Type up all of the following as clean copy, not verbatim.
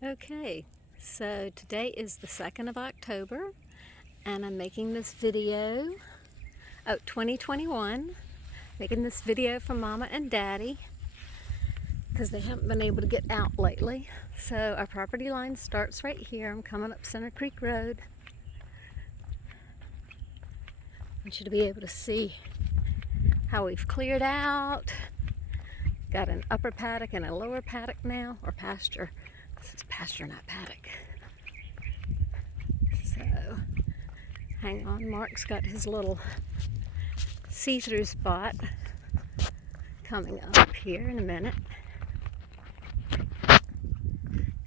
Okay, so today is the 2nd of October and I'm making this video, 2021, making this video for Mama and Daddy because they haven't been able to get out lately. So our property line starts right here. I'm coming up Center Creek Road. I want you to be able to see how we've cleared out. Got an upper paddock and a lower paddock now, or pasture. This is pasture, not paddock. So, hang on, Mark's got his little see-through spot coming up here in a minute. So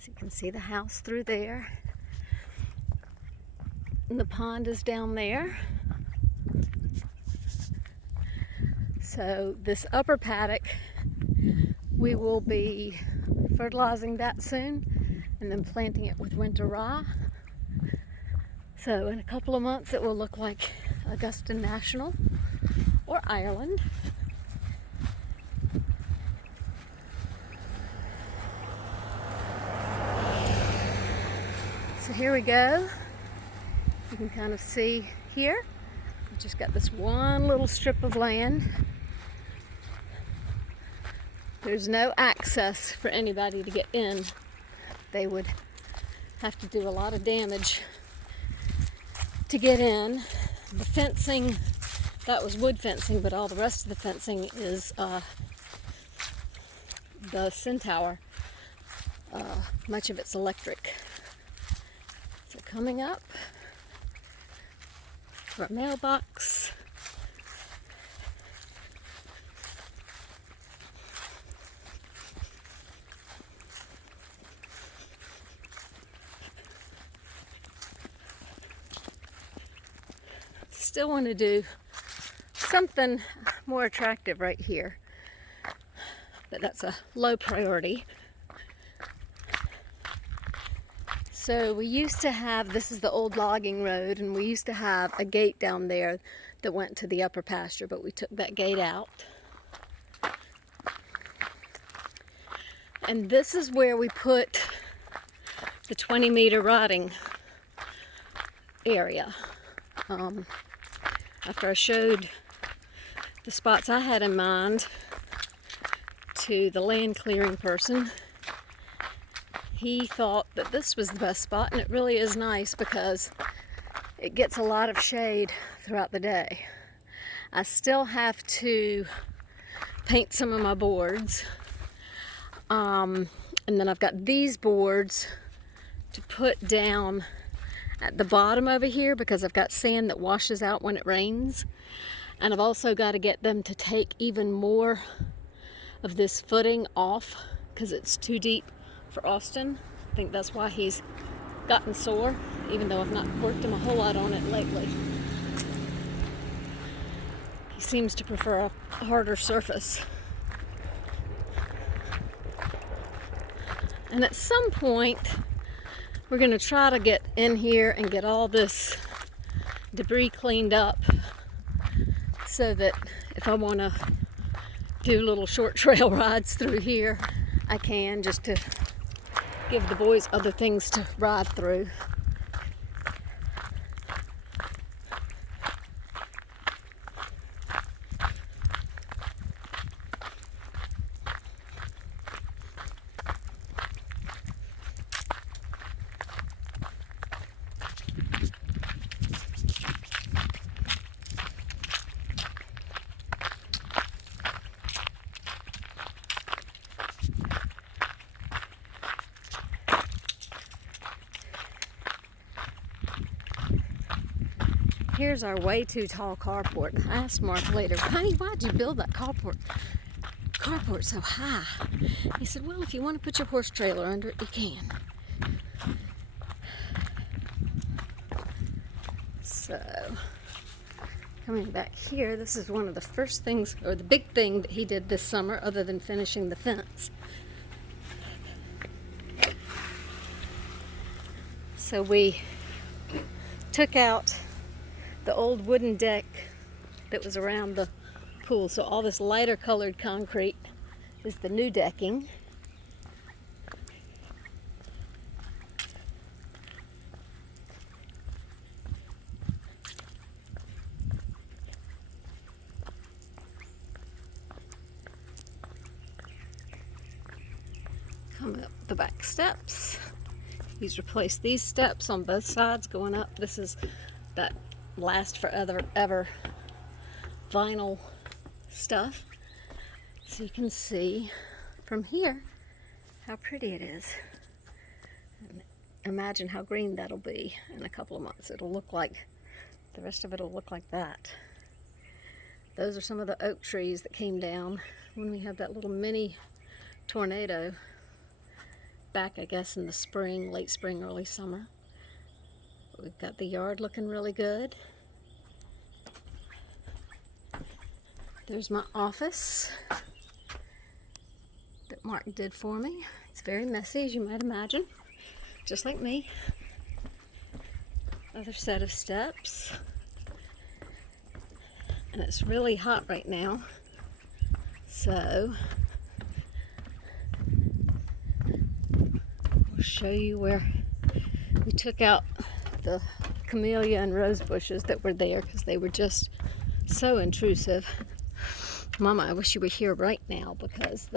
you can see the house through there. And the pond is down there. So this upper paddock, we will be fertilizing that soon and then planting it with winter rye. So in a couple of months it will look like Augusta National or Ireland. So here we go. You can kind of see here, we've just got this one little strip of land. There's no access for anybody to get in. They would have to do a lot of damage to get in. The fencing, that was wood fencing, but all the rest of the fencing is the Centaur. Much of it's electric. So coming up to our mailbox. Still want to do something more attractive right here, but that's a low priority. So we used to have, this is the old logging road, and we used to have a gate down there that went to the upper pasture, but we took that gate out. And this is where we put the 20-meter rotting area. After I showed the spots I had in mind to the land clearing person, he thought that this was the best spot, and it really is nice because it gets a lot of shade throughout the day. I still have to paint some of my boards, and then I've got these boards to put down at the bottom over here because I've got sand that washes out when it rains, and I've also got to get them to take even more of this footing off because it's too deep for Austin. I think that's why he's gotten sore, even though I've not worked him a whole lot on it lately. He seems to prefer a harder surface. And at some point we're going to try to get in here and get all this debris cleaned up so that if I want to do little short trail rides through here, I can, just to give the boys other things to ride through. Here's our way too tall carport. I asked Mark later, honey, why'd you build that carport so high? He said, well, if you want to put your horse trailer under it, you can. So, coming back here, this is one of the first things, or the big thing that he did this summer, other than finishing the fence. So we took out the old wooden deck that was around the pool. So all this lighter colored concrete is the new decking. Come up the back steps. He's replaced these steps on both sides going up. This is that last forever ever vinyl stuff. So you can see from here how pretty it is. And imagine how green that'll be in a couple of months. It'll look like, the rest of it will look like that. Those are some of the oak trees that came down when we had that little mini tornado back, I guess, in the spring, late spring, early summer. We've got the yard looking really good. There's my office that Mark did for me. It's very messy, as you might imagine, just like me. Another set of steps. And it's really hot right now, so I'll show you where we took out the camellia and rose bushes that were there because they were just so intrusive. Mama, I wish you were here right now because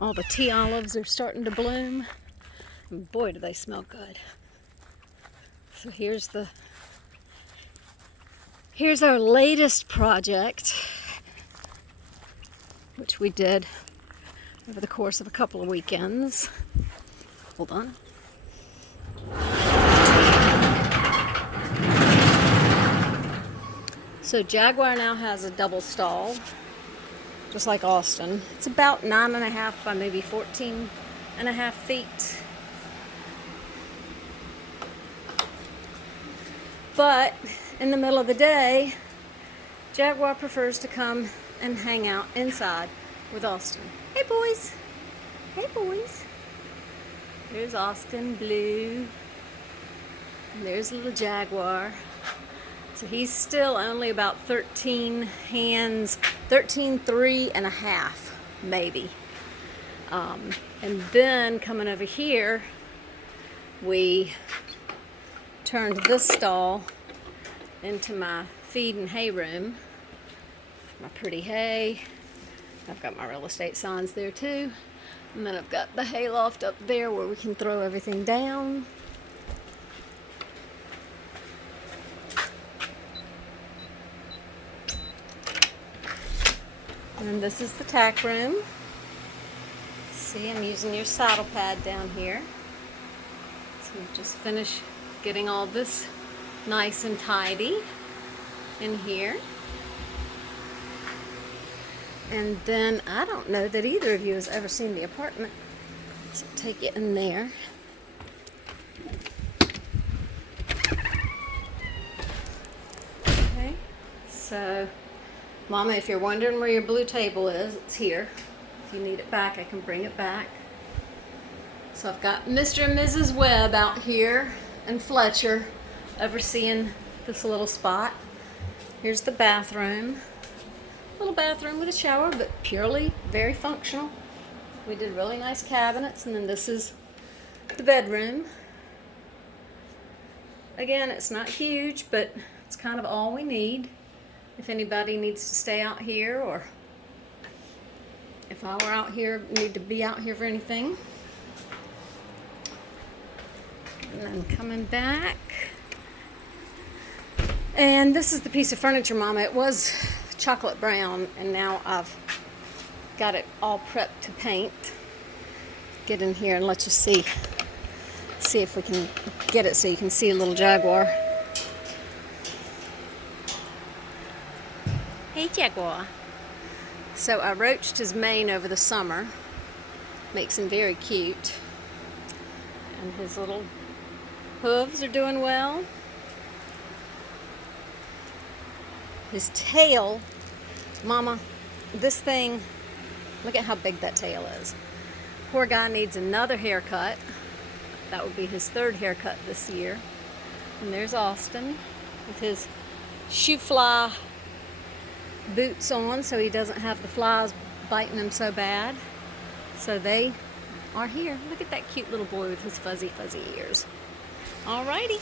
all the tea olives are starting to bloom, and boy do they smell good. So here's our latest project, which we did over the course of a couple of weekends. Hold on. So Jaguar now has a double stall, just like Austin. It's about 9.5 by maybe 14.5 feet. But in the middle of the day, Jaguar prefers to come and hang out inside with Austin. Hey boys! Hey boys! There's Austin Blue. And there's little Jaguar. So he's still only about 13 hands, 13.5 maybe. And then coming over here, we turned this stall into my feed and hay room. My pretty hay. I've got my real estate signs there too. And then I've got the hay loft up there where we can throw everything down. And this is the tack room. See, I'm using your saddle pad down here. So we've just finished getting all this nice and tidy in here. And then I don't know that either of you has ever seen the apartment. So take it in there. Okay, so Mama, if you're wondering where your blue table is, it's here. If you need it back, I can bring it back. So I've got Mr. and Mrs. Webb out here and Fletcher overseeing this little spot. Here's the bathroom. Little bathroom with a shower, but purely very functional. We did really nice cabinets, and then this is the bedroom. Again, it's not huge, but it's kind of all we need. If anybody needs to stay out here, or if I were out here, need to be out here for anything. And then coming back. And this is the piece of furniture, Mama. It was chocolate brown, and now I've got it all prepped to paint. Get in here and let you see if we can get it so you can see a little Jaguar. Hey Jaguar. So I roached his mane over the summer. Makes him very cute. And his little hooves are doing well. His tail, Mama, this thing, look at how big that tail is. Poor guy needs another haircut. That would be his third haircut this year. And there's Austin with his shoe fly boots on so he doesn't have the flies biting him so bad. So they are here. Look at that cute little boy with his fuzzy ears. Alrighty.